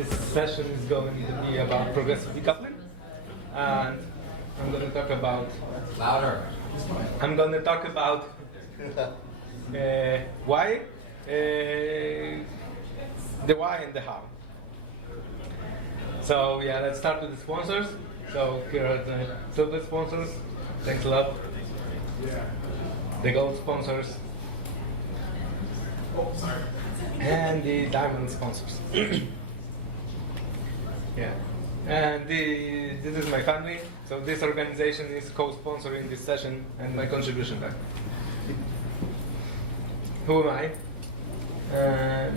This session is going to be about progressive decoupling, and I'm going to talk about louder. I'm going to talk about why, the why and the how. So yeah, let's start with the sponsors. So here are the silver sponsors. Thanks a lot. The gold sponsors. Oh, sorry. And the diamond sponsors. Yeah. And this is my family. So this organization is co-sponsoring this session and my contribution back. Who am I?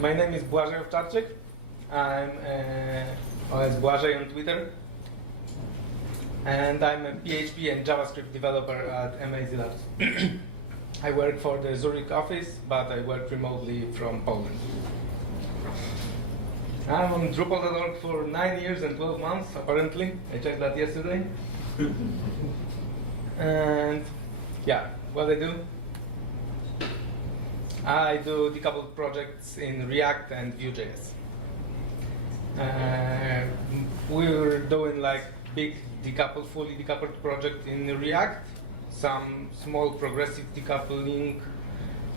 My name is Błażej Owczarczyk. I'm as Błażej on Twitter. And I'm a PHP and JavaScript developer at MAZ Labs. I work for the Zurich office, but I work remotely from Poland. I'm on Drupal.org for 9 years and 12 months, apparently. I checked that yesterday. And yeah, what I do? I do decoupled projects in React and Vue.js. We were doing like big decoupled, fully decoupled project in React, some small progressive decoupling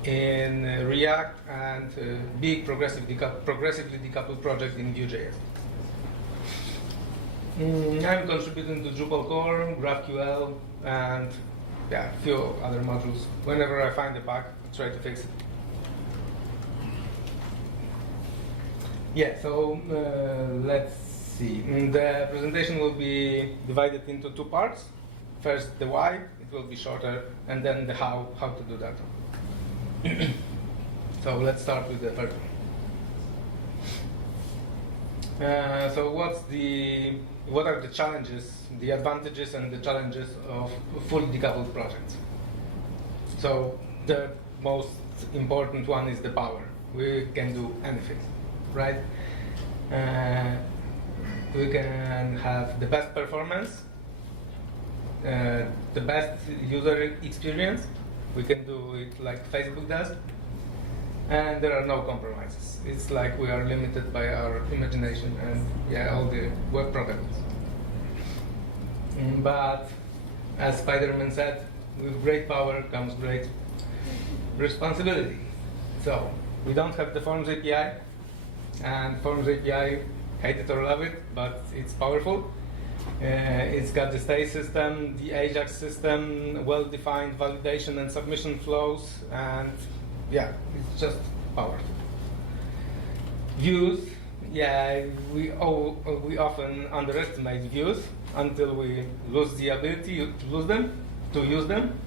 in React, and big progressively decoupled project in Vue.js. I'm contributing to Drupal core, GraphQL, and yeah, a few other modules. Whenever I find a bug, I try to fix it. Yeah, so let's see. The presentation will be divided into two parts. First, the why, it will be shorter, and then the how to do that. So let's start with the first one. So what are the challenges, the advantages and the challenges of fully decoupled projects? So the most important one is the power. We can do anything, right? We can have the best performance, the best user experience. We can do it like Facebook does, and there are no compromises. It's like we are limited by our imagination and yeah, all the web products. But as Spider-Man said, with great power comes great responsibility. So we don't have the Forms API, and Forms API, hate it or love it, but it's powerful. It's got the stay system, the Ajax system, well-defined validation and submission flows, and yeah, it's just powerful. Views, yeah, we often underestimate views until we lose the ability to use them,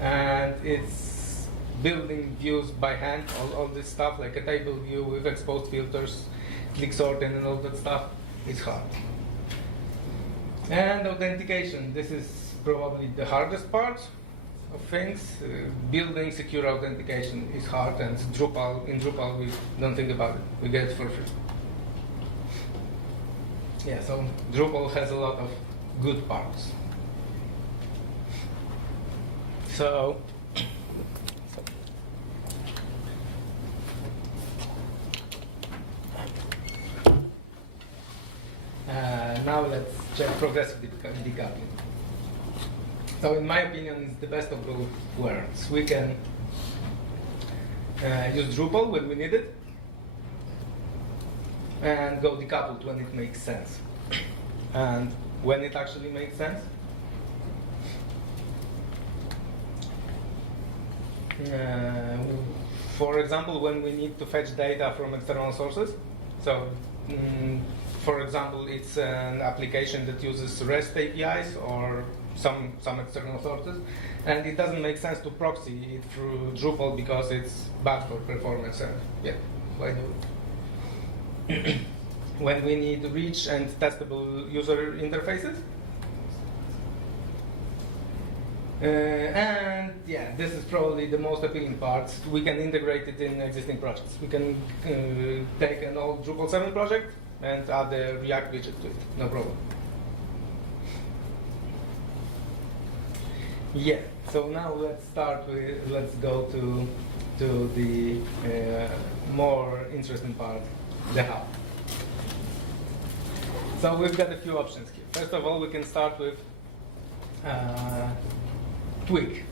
and it's building views by hand, all this stuff like a table view with exposed filters, click sorting and all that stuff, it's hard. And authentication, this is probably the hardest part of things. Building secure authentication is hard, and in Drupal we don't think about it, we get it for free. Yeah, so Drupal has a lot of good parts. So now let's check progressive decoupling. So in my opinion, it's the best of both worlds. We can use Drupal when we need it, and go decoupled when it makes sense. And when it actually makes sense, for example, when we need to fetch data from external sources. So for example, it's an application that uses REST APIs or some external sources, and it doesn't make sense to proxy it through Drupal because it's bad for performance, and yeah, why do it? When we need rich and testable user interfaces. And yeah, this is probably the most appealing part. We can integrate it in existing projects. We can take an old Drupal 7 project and add a React widget to it, no problem. Yeah, so now let's go to the more interesting part, the how. So we've got a few options here. First of all, we can start with Twig.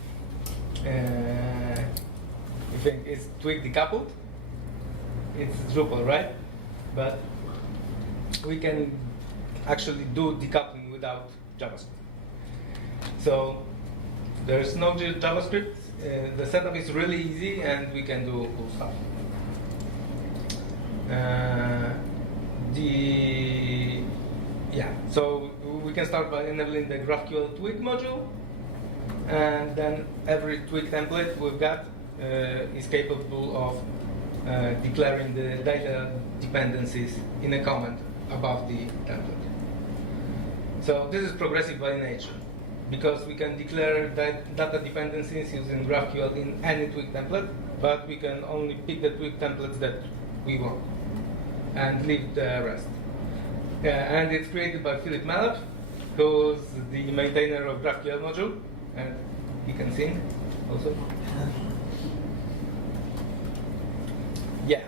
You think, is Twig decoupled? It's Drupal, right? But we can actually do decoupling without JavaScript. So there's no JavaScript. The setup is really easy, and we can do cool stuff. So we can start by enabling the GraphQL Twig module, and then every Twig template we've got is capable of declaring the data dependencies in a comment above the template. So this is progressive by nature, because we can declare data dependencies using GraphQL in any Twig template, but we can only pick the Twig templates that we want and leave the rest. And it's created by Philip Malap, who's the maintainer of GraphQL module, and he can sing also. Yeah.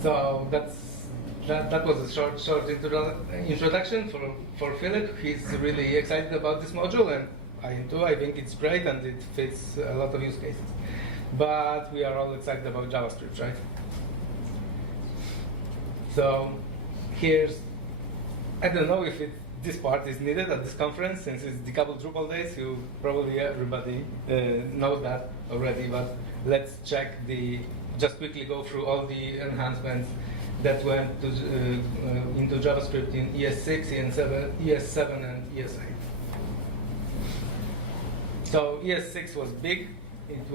So that was a short introduction for Philip. He's really excited about this module, and I am too. I think it's great, and it fits a lot of use cases. But we are all excited about JavaScript, right? So I don't know if this part is needed at this conference, since it's Decoupled Drupal days. Probably everybody knows that already, but let's just quickly go through all the enhancements that went into JavaScript in ES6, ES7, and ES8. So ES6 was big. It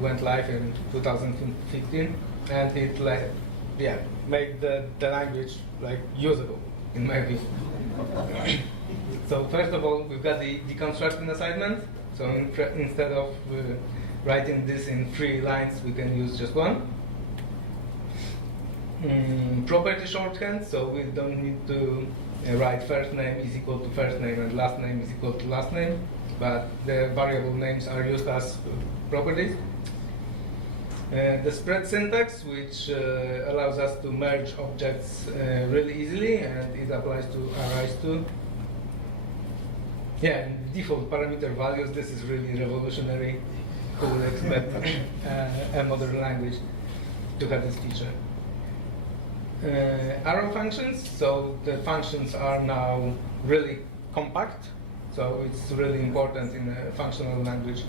went live in 2015, and it made the language usable, in my view. So first of all, we've got the deconstructing assignment. So instead of writing this in 3 lines, we can use just 1. Property shorthand, so we don't need to write first name is equal to first name and last name is equal to last name, but the variable names are used as properties. The spread syntax, which allows us to merge objects really easily, and it applies to arrays too. Yeah, and default parameter values, this is really revolutionary. Who would expect a modern language to have this feature? Arrow functions, so the functions are now really compact, so it's really important in a functional language.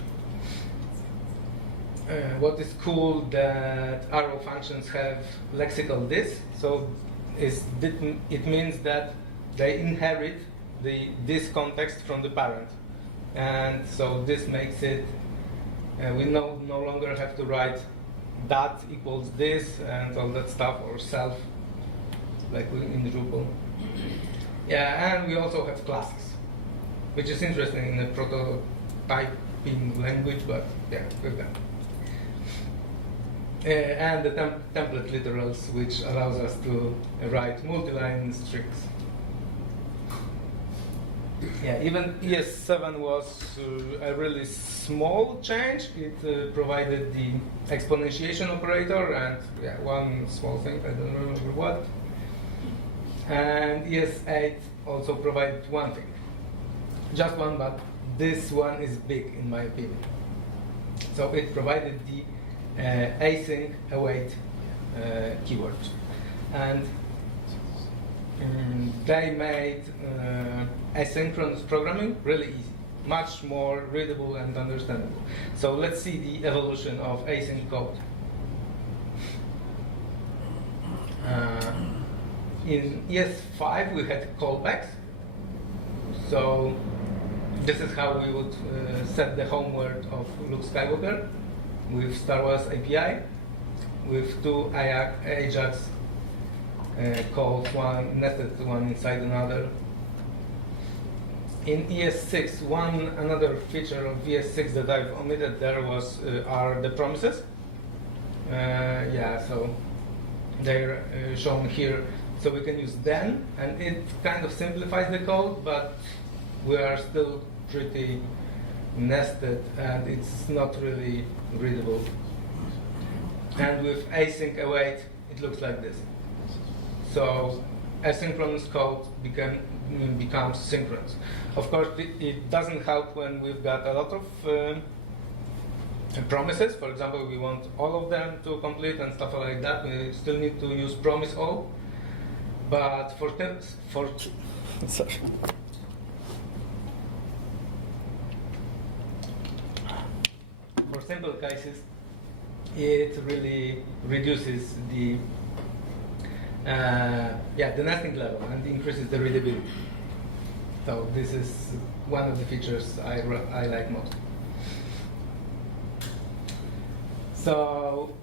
What is cool that arrow functions have lexical this, so it means that they inherit this context from the parent, and so this makes it we no longer have to write that equals this and all that stuff, or self like in Drupal. Yeah, and we also have classes, which is interesting in a prototyping language, but yeah, we've got. And the template literals, which allows us to write multi-line strings. Yeah, even ES7 was a really small change. It provided the exponentiation operator and one small thing, I don't remember what. And ES8 also provided one thing. Just one, but this one is big in my opinion. So it provided the async await keyword. And they made asynchronous programming really easy, much more readable and understandable. So let's see the evolution of async code. In ES5 we had callbacks. So this is how we would set the home word of Luke Skywalker with Star Wars API, with 2 Ajax calls, one nested one inside another. In ES6, another feature of ES6 that I've omitted there are the promises. So they're shown here. So we can use then, and it kind of simplifies the code, but we are still pretty nested, and it's not really readable. And with async await, it looks like this. So asynchronous code becomes synchronous. Of course, it doesn't help when we've got a lot of promises. For example, we want all of them to complete and stuff like that. We still need to use promise all. But for Sorry. For simple cases, it really reduces the nesting level and increases the readability. So this is one of the features I like most. So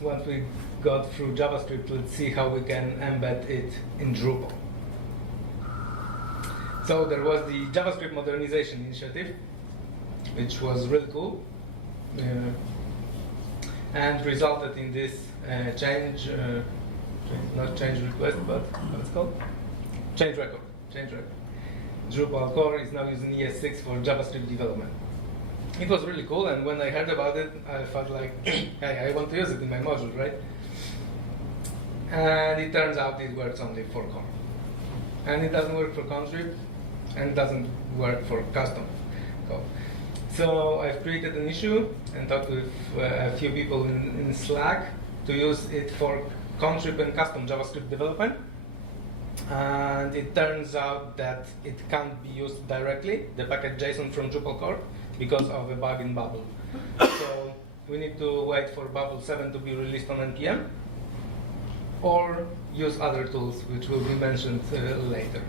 once we got through JavaScript, let's see how we can embed it in Drupal. So there was the JavaScript modernization initiative, which was really cool, and resulted in this not change request, but what's it called? Change record. Drupal core is now using ES6 for JavaScript development. It was really cool, and when I heard about it, I felt like, hey, I want to use it in my module, right? And it turns out it works only for core. And it doesn't work for contrib, and doesn't work for custom code. So I've created an issue and talked with a few people in Slack to use it for contrib and custom JavaScript development. And it turns out that it can't be used directly, the package JSON from Drupal core, because of a bug in Bubble. So we need to wait for Bubble 7 to be released on NPM, or use other tools, which will be mentioned later.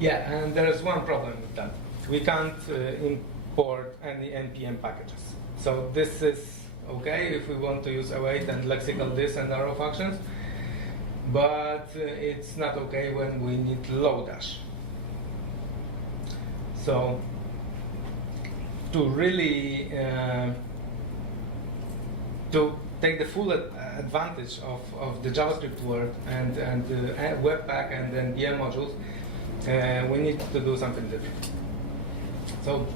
Yeah, and there is one problem with that. We can't import any NPM packages. So this is okay if we want to use await and lexical this and arrow functions, but it's not okay when we need Lodash. So to really to take the full advantage of the JavaScript world and Webpack and NPM modules, we need to do something different. So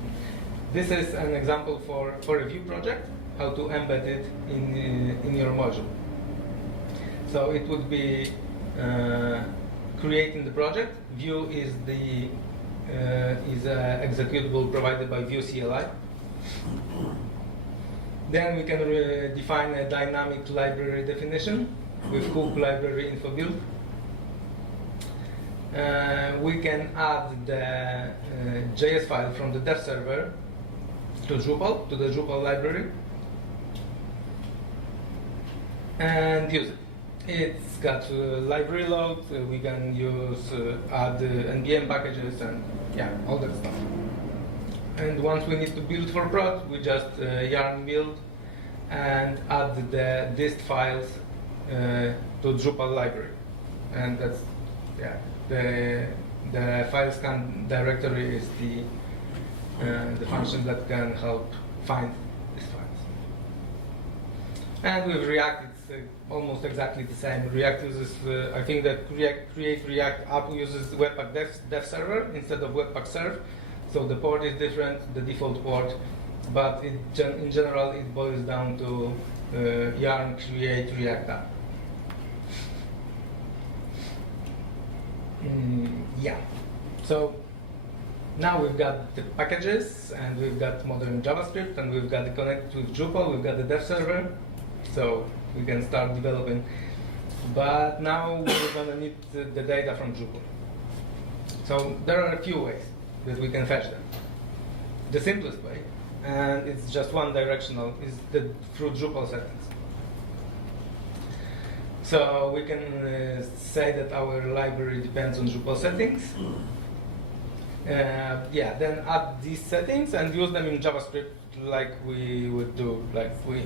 this is an example for a Vue project, how to embed it in your module. So it would be creating the project. Vue is the executable provided by Vue CLI. Then we can define a dynamic library definition with hook library info build. We can add the JS file from the dev server to Drupal, to the Drupal library, and use it. It's got library load. We can use add NPM packages and all that stuff. And once we need to build for prod, we just yarn build and add the dist files to Drupal library, and that's the file scan directory is the function that can help find these files. And with React, it's almost exactly the same. React uses, I think that Create React app uses Webpack dev server instead of Webpack serve. So the port is different, the default port, but in general it boils down to yarn create React app. So now we've got the packages, and we've got modern JavaScript, and we've got the connect with Drupal, we've got the dev server, so we can start developing. But now we're going to need the data from Drupal. So there are a few ways that we can fetch them. The simplest way, and it's just one directional, is through Drupal settings. So we can say that our library depends on Drupal settings. Then add these settings and use them in JavaScript like we would do,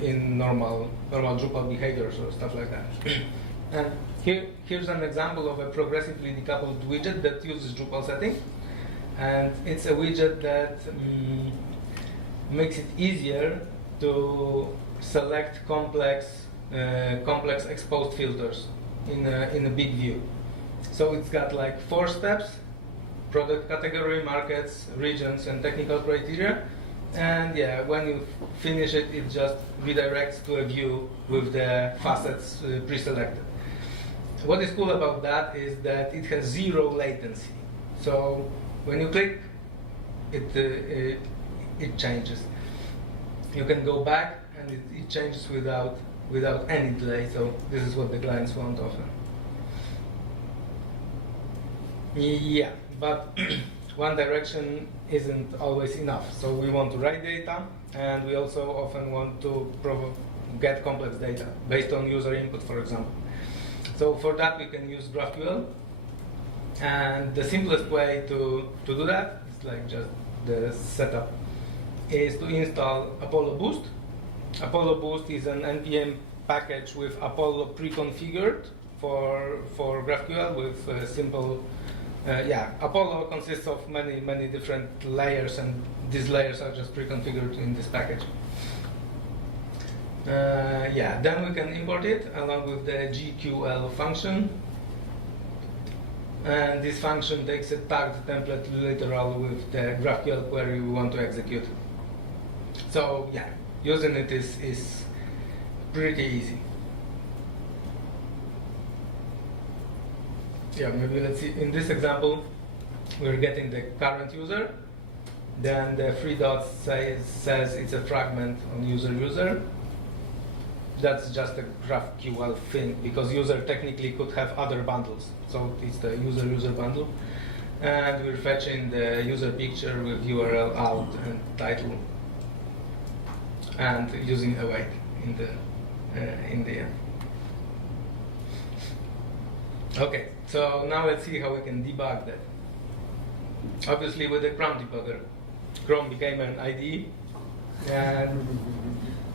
in normal Drupal behaviors or stuff like that. And here's an example of a progressively decoupled widget that uses Drupal settings. And it's a widget that makes it easier to select complex exposed filters in a big view. So it's got 4 steps: product category, markets, regions, and technical criteria. And when you finish it, it just redirects to a view with the facets pre-selected. What is cool about that is that it has 0 latency. So when you click, it changes. You can go back and it changes without any delay. So this is what the clients want often. Yeah, but one direction isn't always enough. So we want to write data, and we also often want to get complex data based on user input, for example. So for that, we can use GraphQL. And the simplest way to do that is like just the setup is to install Apollo Boost. Apollo Boost is an NPM package with Apollo pre-configured for GraphQL with simple. Apollo consists of many different layers, and these layers are just pre-configured in this package. Then we can import it along with the GQL function. And this function takes a tagged template literal with the GraphQL query we want to execute. So yeah, using it is pretty easy. Yeah, maybe let's see. In this example, we're getting the current user. Then the 3 dots says it's a fragment on user. That's just a GraphQL thing, because user technically could have other bundles. So it's the user bundle. And we're fetching the user picture with URL out and title, and using await in the end. Okay, so now let's see how we can debug that. Obviously, with the Chrome debugger, Chrome became an IDE, and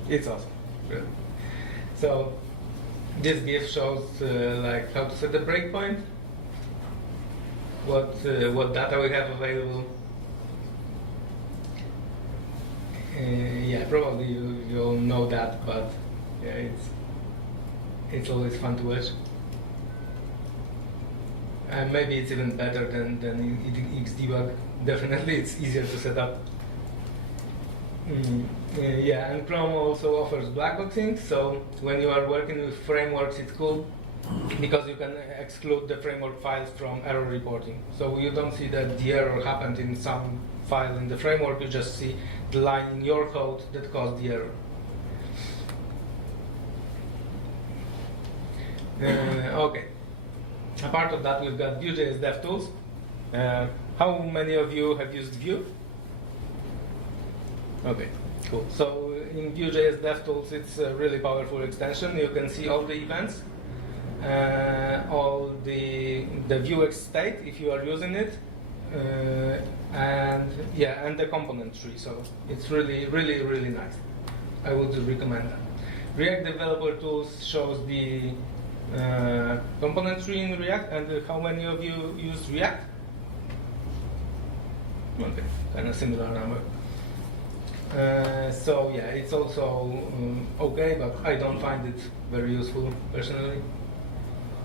it's awesome. Really. So this GIF shows like how to set the breakpoint, what data we have available. Probably you all know that, but yeah, it's always fun to watch. And maybe it's even better than Xdebug. Definitely, it's easier to set up. And Chrome also offers blackboxing, so when you are working with frameworks, it's cool because you can exclude the framework files from error reporting. So you don't see that the error happened in some file in the framework, you just see the line in your code that caused the error. Okay. Apart of that, we've got Vue.js DevTools. How many of you have used Vue? Okay, cool. So in Vue.js DevTools, it's a really powerful extension. You can see all the events, all the Vuex state if you are using it, and the component tree. So it's really nice. I would recommend that. React Developer Tools shows the component tree in React, and how many of you use React? Okay, kind of similar number. It's also okay, but I don't find it very useful personally.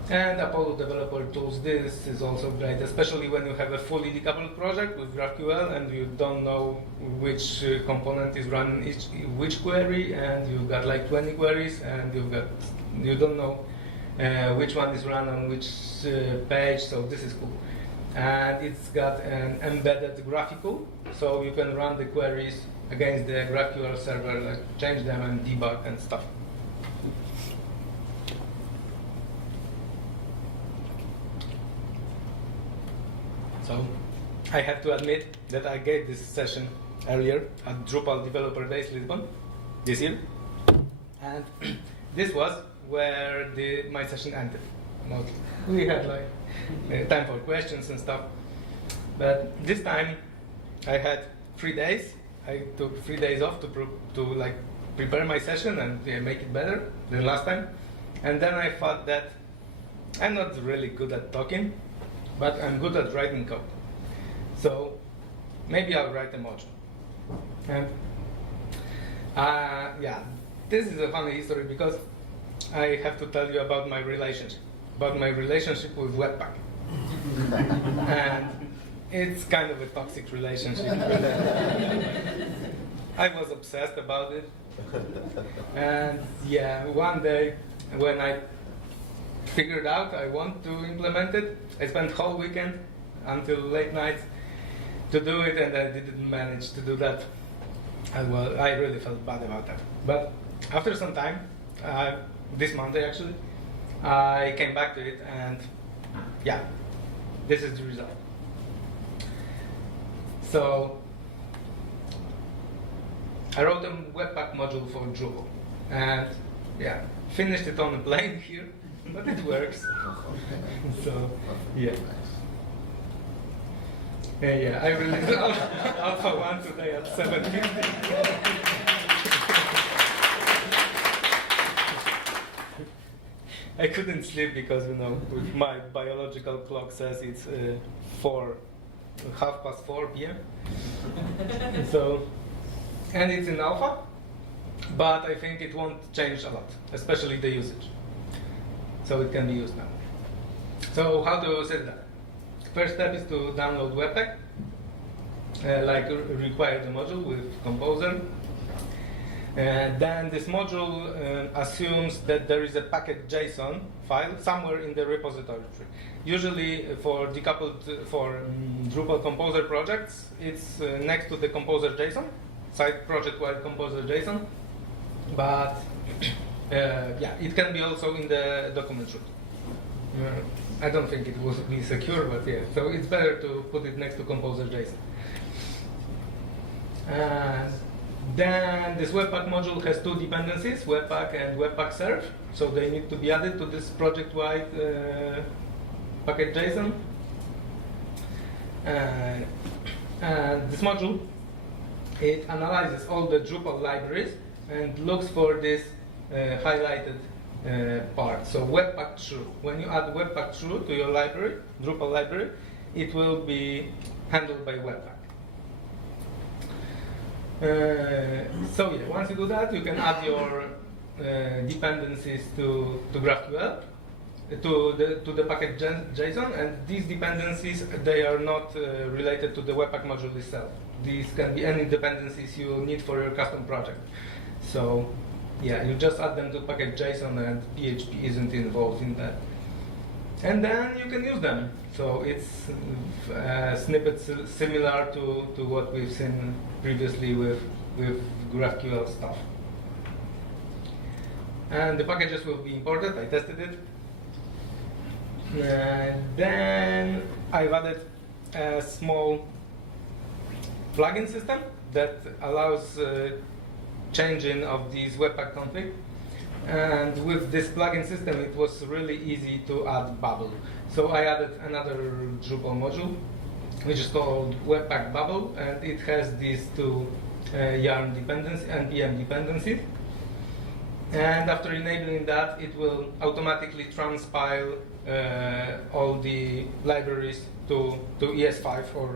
And Apollo Developer Tools, this is also great, especially when you have a fully decoupled project with GraphQL and you don't know which component is running which query, and you've got like 20 queries, and you don't know which one is run on which page. So this is cool. And it's got an embedded graphical, so you can run the queries against the GraphQL server, like change them and debug and stuff. So I have to admit that I gave this session earlier at Drupal Developer Days Lisbon this year, and this was where my session ended. Mostly. We had like time for questions and stuff, but this time I had 3 days. I took 3 days off to like prepare my session and make it better than last time. And then I thought that I'm not really good at talking, but I'm good at writing code. So maybe I'll write a module. And this is a funny history because I have to tell you about my relationship with Webpack. And it's kind of a toxic relationship. I was obsessed about it. And one day when I figured out I want to implement it. I spent whole weekend until late nights to do it, and I didn't manage to do that. Well, I really felt bad about that. But after some time, this Monday actually, I came back to it, and yeah, this is the result. So I wrote a Webpack module for Drupal, and yeah, finished it on a plane here, but it works. So yeah. Yeah, I released Alpha 1 today at 7:50. I couldn't sleep because, with my biological clock says it's 4:30 p.m. So, and it's in alpha, but I think it won't change a lot, especially the usage. So it can be used now. So how to set that? First step is to download Webpack, require the module with Composer. Then this module assumes that there is a package JSON file somewhere in the repository tree. Usually for Drupal Composer projects, it's next to the Composer JSON, side project-wide Composer JSON. But yeah, it can be also in the document root. I don't think it will be secure, but yeah, so it's better to put it next to Composer JSON. And then this Webpack module has two dependencies, Webpack and Webpack serve. So they need to be added to this project-wide package JSON. And this module, it analyzes all the Drupal libraries and looks for this highlighted part. So Webpack true. When you add Webpack true to your library, Drupal library, it will be handled by Webpack. So yeah, once you do that, you can add your dependencies to GraphQL, to the package JSON, and these dependencies, they are not related to the Webpack module itself. These can be any dependencies you need for your custom project. So yeah, you just add them to package JSON, and PHP isn't involved in that. And then you can use them. So it's snippets similar to what we've seen previously with GraphQL stuff. And the packages will be imported. I tested it. And then I've added a small plugin system that allows changing of these Webpack config. And with this plugin system, it was really easy to add Bubble. So I added another Drupal module, which is called Webpack Bubble, and it has these two yarn dependencies, npm dependencies. And after enabling that, it will automatically transpile all the libraries to ES5 or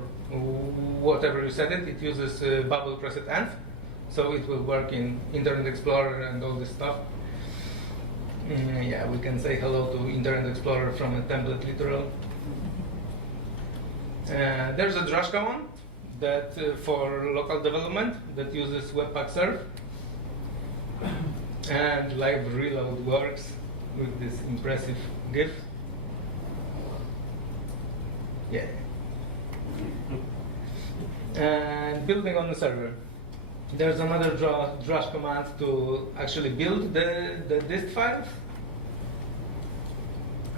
whatever you set it. It uses Bubble preset env, so it will work in Internet Explorer and all this stuff. Yeah, we can say hello to Internet Explorer from a template literal. There's a Drush command that for local development that uses Webpack serve, and live reload works with this impressive GIF. Yeah. And building on the server. There's another Drush command to actually build the dist files.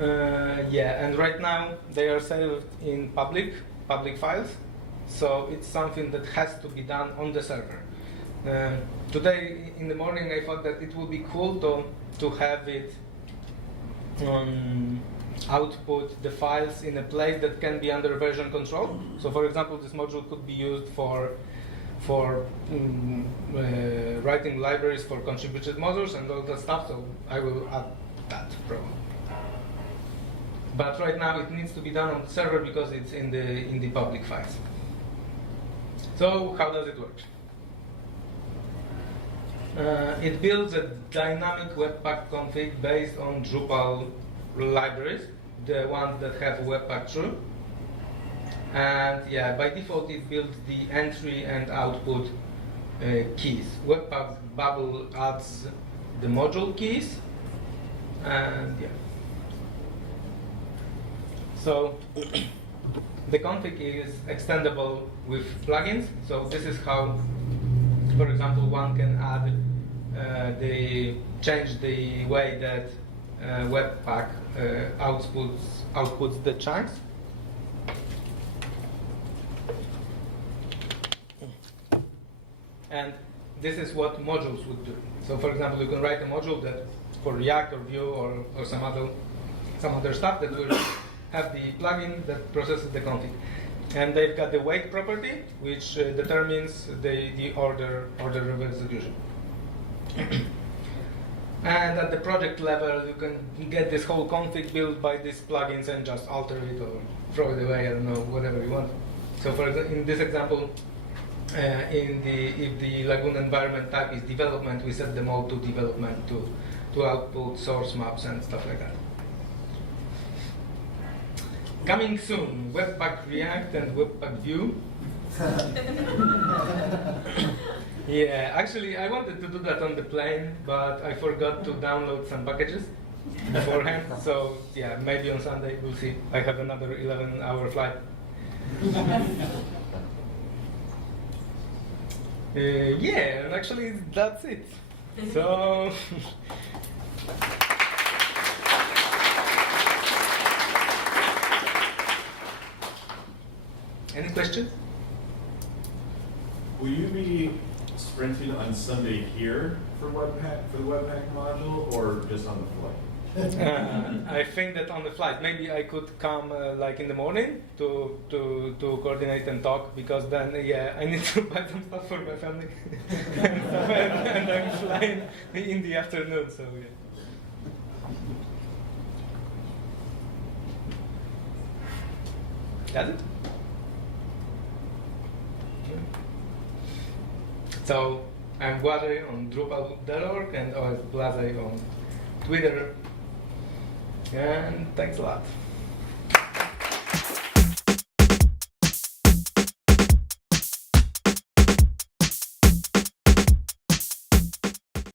Yeah, and right now they are saved in public files, so it's something that has to be done on the server. Today in the morning I thought that it would be cool to have it output the files in a place that can be under version control. So for example, this module could be used for writing libraries for contributed modules and all that stuff, so I will add that probably. But right now it needs to be done on the server because it's in the public files. So how does it work? It builds a dynamic Webpack config based on Drupal libraries, the ones that have Webpack true. And yeah, by default it builds the entry and output keys. Webpack Bubble adds the module keys, and yeah. So the config is extendable with plugins. So this is how, for example, one can add change the way that Webpack outputs the chunks. And this is what modules would do. So, for example, you can write a module that for React or Vue or some other stuff that will have the plugin that processes the config. And they've got the wait property, which determines the order of execution. And at the project level, you can get this whole config built by these plugins and just alter it or throw it away, I don't know, whatever you want. So for in this example, if the Lagoon environment type is development, we set the mode to development to output source maps and stuff like that. Coming soon, Webpack React and Webpack Vue. Yeah, actually, I wanted to do that on the plane, but I forgot to download some packages beforehand. So, yeah, maybe on Sunday, we'll see. I have another 11-hour flight. Yeah, and actually, that's it. So, any questions? Will you be sprinting on Sunday here for Webpack, for the Webpack module, or just on the flight? I think that on the flight, maybe I could come like in the morning to coordinate and talk, because then I need to buy some stuff for my family and I'm flying in the afternoon. So that's it. So I'm Blase on Drupal.org and OS Blase on Twitter. And thanks a lot.